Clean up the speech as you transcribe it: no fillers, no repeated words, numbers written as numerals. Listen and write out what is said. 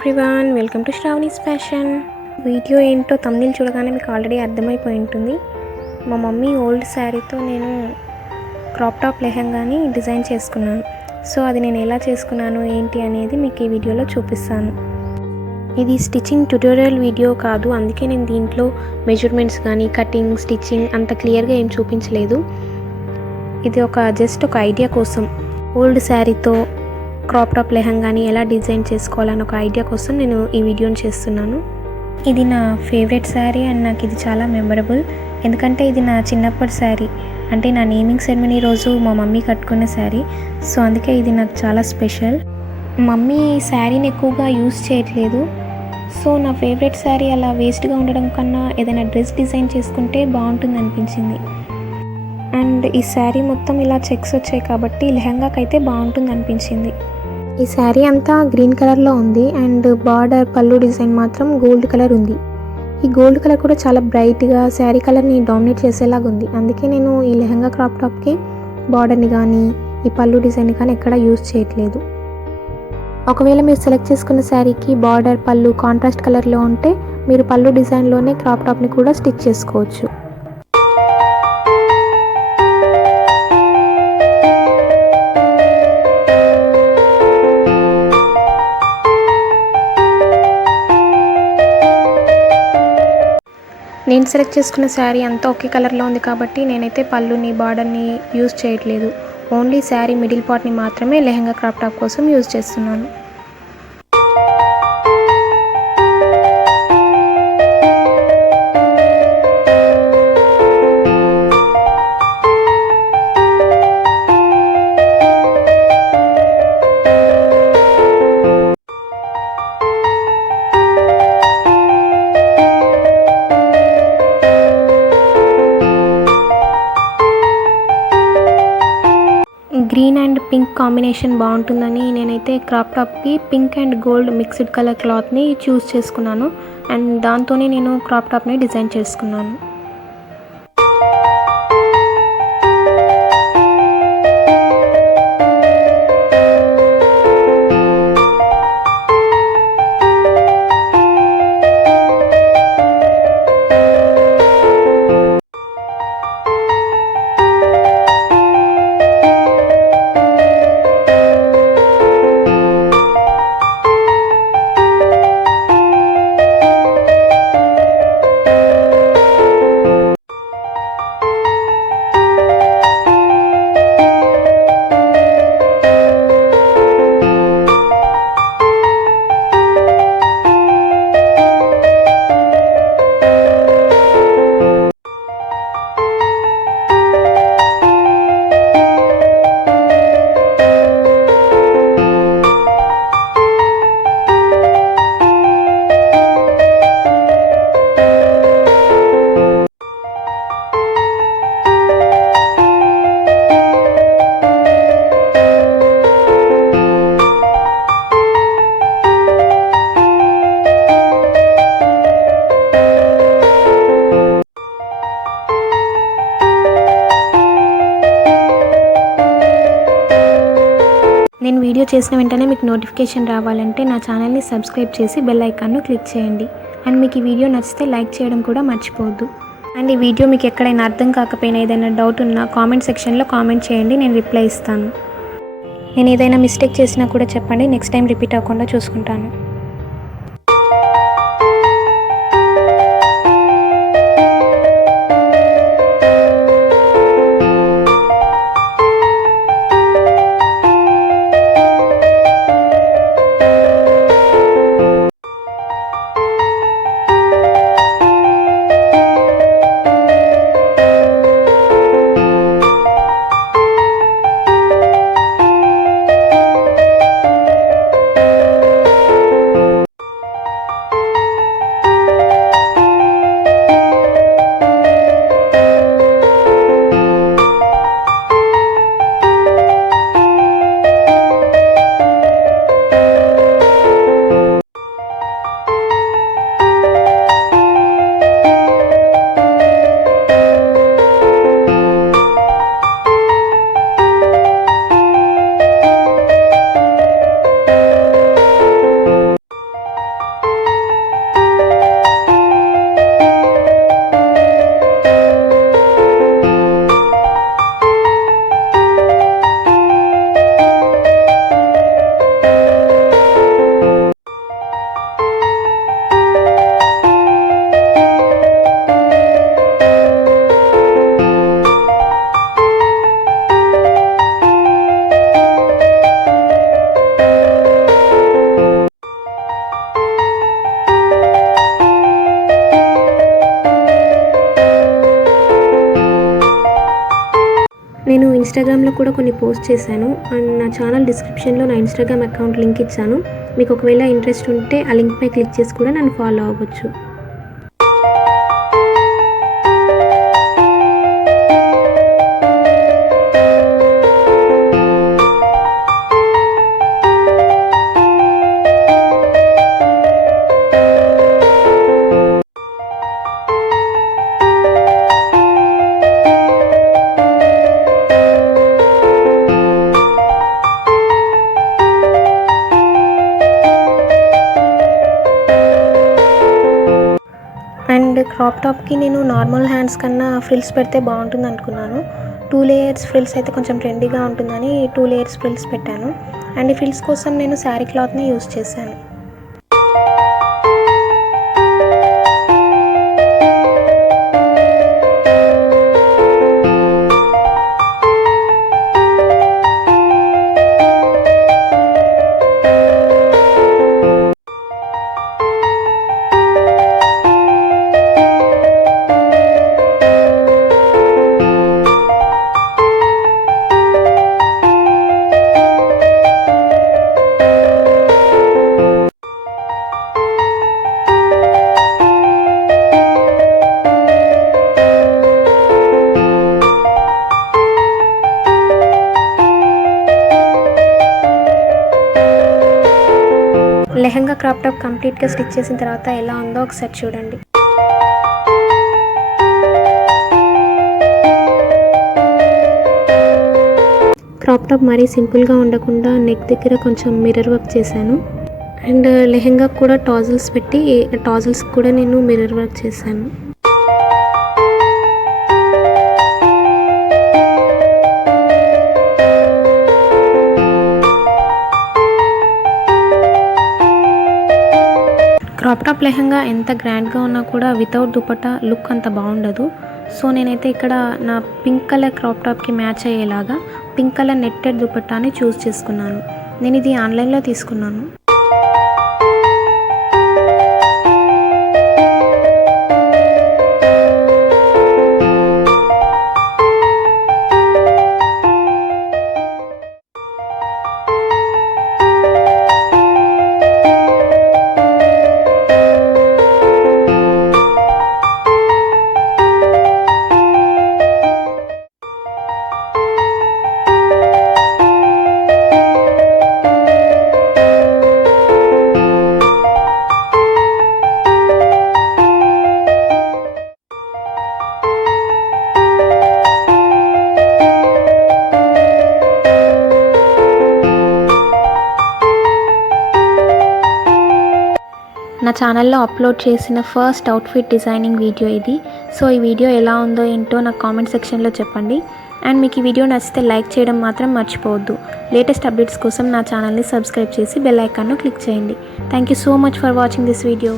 Everyone, welcome to Sravani's fashion. Video ఏంటో తమ్ముళ్ళు చూడగానే మీకు ఆల్రెడీ అర్థమైపోయి ఉంటుంది. మా మమ్మీ ఓల్డ్ శారీతో నేను క్రాప్ టాప్ లెహంగాని డిజైన్ చేసుకున్నాను. సో అది నేను ఎలా చేసుకున్నాను ఏంటి అనేది మీకు ఈ వీడియోలో చూపిస్తాను. ఇది స్టిచ్చింగ్ ట్యుటోరియల్ వీడియో కాదు, అందుకే నేను దీంట్లో మెజర్మెంట్స్ కానీ కటింగ్ స్టిచ్చింగ్ అంత క్లియర్గా ఏం చూపించలేదు. ఇది జస్ట్ ఒక ఐడియా కోసం ఓల్డ్ శారీతో క్రాప్ టాప్ లెహంగాని ఎలా డిజైన్ చేసుకోవాలని ఒక ఐడియా కోసం నేను ఈ వీడియోని చేస్తున్నాను. ఇది నా ఫేవరెట్ శారీ అండ్ నాకు ఇది చాలా మెమరబుల్. ఎందుకంటే ఇది నా చిన్నప్పటి శారీ, అంటే నా నేమింగ్ సెరమనీ రోజు మా మమ్మీ కట్టుకున్న శారీ. సో అందుకే ఇది నాకు చాలా స్పెషల్. మమ్మీ ఈ శారీని ఎక్కువగా యూజ్ చేయట్లేదు. సో నా ఫేవరెట్ శారీ అలా వేస్ట్గా ఉండడం కన్నా ఏదైనా డ్రెస్ డిజైన్ చేసుకుంటే బాగుంటుంది అనిపించింది. అండ్ ఈ శారీ మొత్తం ఇలా చెక్స్ వచ్చాయి కాబట్టి లెహంగాకి అయితే బాగుంటుంది అనిపించింది. ఈ శారీ అంతా గ్రీన్ కలర్లో ఉంది అండ్ బార్డర్ పళ్ళు డిజైన్ మాత్రం గోల్డ్ కలర్ ఉంది. ఈ గోల్డ్ కలర్ కూడా చాలా బ్రైట్గా శారీ కలర్ని డామినేట్ చేసేలాగా ఉంది. అందుకే నేను ఈ లెహంగా క్రాప్ టాప్కి బార్డర్ని కానీ ఈ పళ్ళు డిజైన్ని కానీ ఎక్కడ యూజ్ చేయట్లేదు. ఒకవేళ మీరు సెలెక్ట్ చేసుకున్న శారీకి బార్డర్ పళ్ళు కాంట్రాస్ట్ కలర్లో ఉంటే మీరు పళ్ళు డిజైన్లోనే క్రాప్ టాప్ని కూడా స్టిచ్ చేసుకోవచ్చు. నేను సెలెక్ట్ చేసుకున్న శారీ అంతా ఒకే కలర్లో ఉంది కాబట్టి నేనైతే పళ్ళుని బార్డర్ని యూజ్ చేయట్లేదు. ఓన్లీ శారీ మిడిల్ పార్ట్ని మాత్రమే లెహంగా క్రాప్ టాప్ కోసం యూజ్ చేస్తున్నాను. గ్రీన్ అండ్ పింక్ కాంబినేషన్ బాగుంటుందని నేనైతే క్రాప్ టాప్కి pink and gold mixed colour క్లాత్ని చూస్ చేసుకున్నాను అండ్ దాంతోనే నేను క్రాప్ టాప్ని డిజైన్ చేసుకున్నాను. నేను వీడియో చేసిన వెంటనే మీకు నోటిఫికేషన్ రావాలంటే నా ఛానల్ని సబ్స్క్రైబ్ చేసి బెల్ ఐకాన్ను క్లిక్ చేయండి. అండ్ మీకు ఈ వీడియో నచ్చితే లైక్ చేయడం కూడా మర్చిపోవద్దు. అండ్ ఈ వీడియో మీకు ఎక్కడైనా అర్థం కాకపోయినా ఏదైనా డౌట్ ఉన్నా కామెంట్ సెక్షన్లో కామెంట్ చేయండి, నేను రిప్లై ఇస్తాను. నేను ఏదైనా మిస్టేక్ చేసినా కూడా చెప్పండి, నెక్స్ట్ టైం రిపీట్ అవ్వకుండా చూసుకుంటాను. నేను ఇన్స్టాగ్రామ్లో కూడా కొన్ని పోస్ట్ చేశాను అండ్ నా ఛానల్ డిస్క్రిప్షన్లో నా ఇన్స్టాగ్రామ్ అకౌంట్ లింక్ ఇచ్చాను. మీకు ఒకవేళ ఇంట్రెస్ట్ ఉంటే ఆ లింక్పై క్లిక్ చేసి కూడా నన్ను ఫాలో అవ్వచ్చు. అండ్ క్రాప్ టాప్కి నేను నార్మల్ హ్యాండ్స్ కన్నా ఫ్రిల్స్ పెడితే బాగుంటుంది అనుకున్నాను. 2 లేయర్స్ ఫ్రిల్స్ అయితే కొంచెం ట్రెండీగా ఉంటుందని 2 లేయర్స్ ఫ్రిల్స్ పెట్టాను. అండ్ ఈ ఫ్రిల్స్ కోసం నేను శారీ క్లాత్ని యూజ్ చేశాను. లెహంగా క్రాప్ టాప్ కంప్లీట్గా స్టిచ్ చేసిన తర్వాత ఎలా ఉందో ఒకసారి చూడండి. క్రాప్ టాప్ మరీ సింపుల్గా ఉండకుండా నెక్ దగ్గర కొంచెం మిర్రర్ వర్క్ చేశాను. అండ్ లెహంగా కూడా టాజిల్స్ పెట్టి టాజిల్స్ కూడా నేను మిర్రర్ వర్క్ చేశాను. క్రాప్ టాప్ లెహంగా ఎంత గ్రాండ్గా ఉన్నా కూడా వితౌట్ దుపట్టా లుక్ అంత బాగుండదు. సో నేనైతే ఇక్కడ నా పింక్ కలర్ క్రాప్ టాప్కి మ్యాచ్ అయ్యేలాగా పింక్ కలర్ నెట్టెడ్ దుపట్టాని చూస్ చేసుకున్నాను. నేను ఇది ఆన్లైన్లో తీసుకున్నాను. నా ఛానల్లో అప్లోడ్ చేసిన ఫస్ట్ అవుట్ఫిట్ డిజైనింగ్ వీడియో ఇది. సో ఈ వీడియో ఎలా ఉందో ఏంటో నాకు కామెంట్ సెక్షన్లో చెప్పండి. అండ్ మీకు ఈ వీడియో నచ్చితే లైక్ చేయడం మాత్రం మర్చిపోవద్దు. లేటెస్ట్ అప్డేట్స్ కోసం నా ఛానల్ని సబ్స్క్రైబ్ చేసి బెల్ ఐకాన్ను క్లిక్ చేయండి. Thank you so much for watching this video.